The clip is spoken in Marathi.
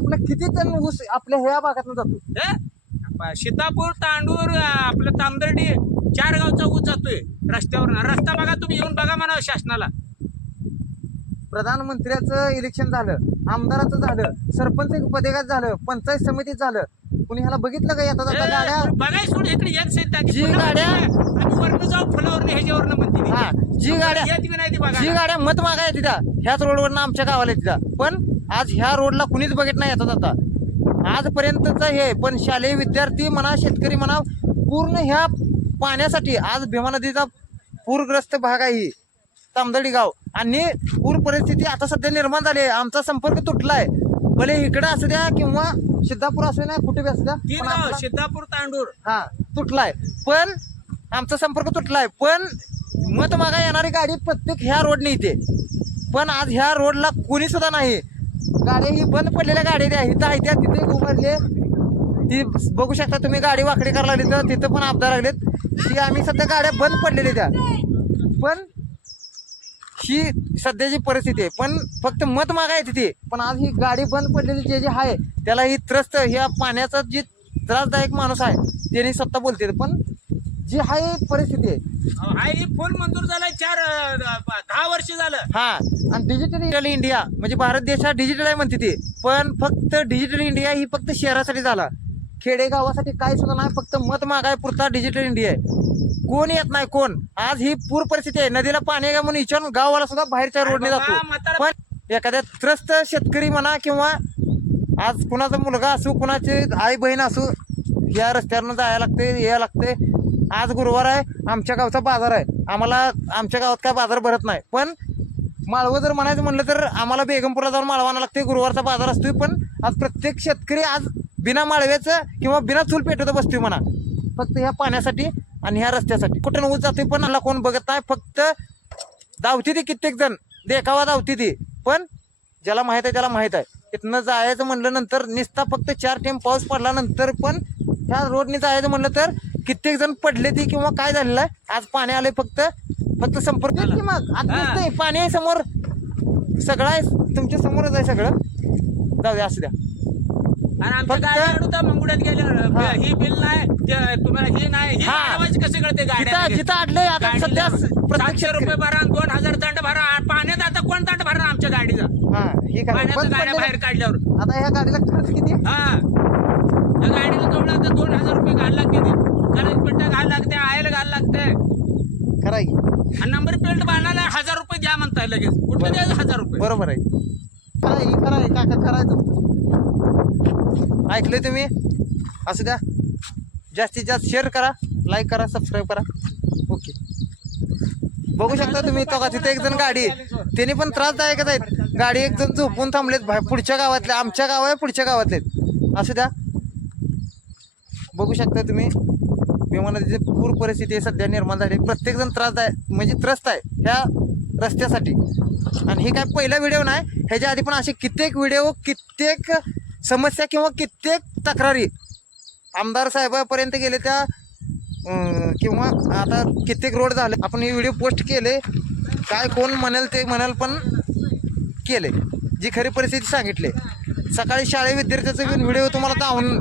आपला किती टन ऊस आपल्या ह्या भागातून जातो? हे? सीतापूर तांडूर आपलं तामदर्डी चार गावचा ऊस जातोय रस्त्यावर रस्ता बघा तुम्ही येऊन बघा म्हणा शासनाला. प्रधानमंत्र्याचं इलेक्शन झालं आमदाराचं झालं सरपंच पदेगात झालं पंचायत समितीत झालं. कुणी ह्याला बघितलं का गाड्या हे, बघाय सोड इकडे येत. जी गाड्या- म्हणते, आम्ही वरनं जाऊ फुलावरनं ह्याच्यावरनं म्हणते ती. हा जी गाड्या येत बी नाही ती जी बघा गाड्या मत मागाय तिथं ह्याच रोडवरनं आमच्या गावाला तिथं. पण आज ह्या रोडला कुणीच बघित नाही येतात आता. आजपर्यंतच हे पण शालेय विद्यार्थी म्हणा शेतकरी म्हणा पूर्ण ह्या पाण्यासाठी आज भीमा नदीचा पूरग्रस्त भाग आहे ही तामदडी गाव. आणि पूर परिस्थिती आता सध्या निर्माण झाली आहे. आमचा संपर्क तुटलाय. भले इकडे असू द्या किंवा सिद्धापूर असू द्या कुठे बी असू द्या सीतापूर तांडूर हा तुटलाय. पण आमचा संपर्क तुटलाय. पण मत मागा येणारी गाडी प्रत्येक ह्या रोडने येते. पण आज ह्या रोडला कोणी सुद्धा नाही. गाड्या ही बंद पडलेल्या गाड्या द्या इथं आहे त्या तिथे उभारले ती बघू शकता तुम्ही गाडी वाकडी करायला लागली तर तिथं पण अपघात लागलेत. ती आम्ही सध्या गाड्या बंद पडलेल्या त्या. पण ही सध्याची परिस्थिती आहे. पण फक्त मत मागाय तिथे. पण आज ही गाडी बंद पडलेली जे जे आहे त्याला ही त्रस्त ह्या पाण्याचा जी त्रासदायक माणूस आहे त्याने स्वतः बोलते पण जी आहे परिस्थिती आहे. हाय ही फुल मंजूर झालाय चार अं, दहा वर्ष झालं. हा आणि डिजिटल इंडिया म्हणजे भारत देश हा डिजिटल आहे म्हणते ते. पण फक्त डिजिटल इंडिया ही फक्त शहरासाठी झाला. खेडेगावासाठी काय सुद्धा नाही फक्त मत मागाय पुरता डिजिटल इंडिया आहे. कोण येत नाही कोण? आज ही पूर परिस्थिती आहे. नदीला पाणी आहे का म्हणून विचारून गावाला सुद्धा बाहेरच्या रोडने बाबा, जातो. म्हातारा- पण एखाद्या त्रस्त शेतकरी म्हणा किंवा आज कुणाचा मुलगा असू कुणाची आई बहीण असू या रस्त्यावरनं जायला लागते यायला लागते. आज गुरुवार आहे आमच्या गावचा बाजार आहे. आम्हाला आमच्या गावात काय बाजार भरत नाही. पण माळवं जर म्हणायचं म्हणलं तर आम्हाला बेगमपूरला जाऊन माळवा आणावं लागते गुरुवारचा बाजार असतोय. पण आज प्रत्येक शेतकरी आज बिना माळव्याचं किंवा बिना चूल पेटवत बसतोय म्हणा. फक्त ह्या पाण्यासाठी आणि ह्या रस्त्यासाठी. कुठं ऊस जातोय पण आला कोण बघत नाही. फक्त धावती ती कित्येक जण. देखावा धावती ती पण ज्याला माहीत आहे त्याला माहीत आहे. तिथनं जायचं म्हणलं नंतर निसता फक्त चार टेम पाऊस पडल्यानंतर पण ह्या रोडने जायचं म्हणलं तर कित्येक जण पडले ती किंवा काय झालेलं आहे? आज पाणी आले फक्त. फक्त संपर्क की मग? आता पाणी आहे समोर. सगळं आहे तुमच्या समोरच आहे सगळं. जाऊ द्या असू द्या. मंगुड्यात गेल्यावर हा. बिल नाही तुम्हाला ही नाही. आवाज कसे कळते गाड्या जिथं अडलंय आता सध्या सातशे रुपये भरा दोन हजार दंड भरा. पाण्यात आता कोण दंड भरणार आमच्या गाडीचा? हा हे बंद गाड्या बाहेर काढल्यावर. आता ह्या गाडीला खर्च किती हा त्या गाडीला जवळ आता दोन हजार रुपये घाल लागते ते त्याला पट्टा घाल लागते आयल घाल लागते खरं आहे नंबर प्लेट बांधायला हजार रुपये द्या म्हणताय लगेच. कुठलं द्यायचं हजार रुपये? बरोबर आहे. आहे खरं आहे काका तुमचं. ऐकले तुम्ही? असू द्या. जास्तीत जास्त शेअर करा लाईक करा सबस्क्राईब करा. ओके बघू शकता तुम्ही तो का तिथे एक जण गाडी आहे. त्यांनी पण त्रासदायकच आहेत. गाडी एक जण झोपून थांबलेत बाहेर पुढच्या गावातले आमच्या गाव आहे पुढच्या गावातले आहेत. असू द्या. बघू शकता तुम्ही. विमानाची पूर परिस्थिती आहे सध्या निर्माण झाली प्रत्येकजण त्रास आहे म्हणजे त्रस्त आहे ह्या रस्त्यासाठी. आणि हे काय पहिला व्हिडिओ नाही ह्याच्या आधी पण असे कित्येक व्हिडिओ कित्येक समस्या किंवा कित्येक तक्रारी आमदार साहेबापर्यंत गेले त्या किंवा आता कित्येक रोड झाले आपण हे व्हिडिओ पोस्ट केले काय कोण म्हणेल ते म्हणाल पण केले जी खरी परिस्थिती सांगितले. सकाळी शाळे विद्यार्थ्याचा व्हिडिओ तुम्हाला दावून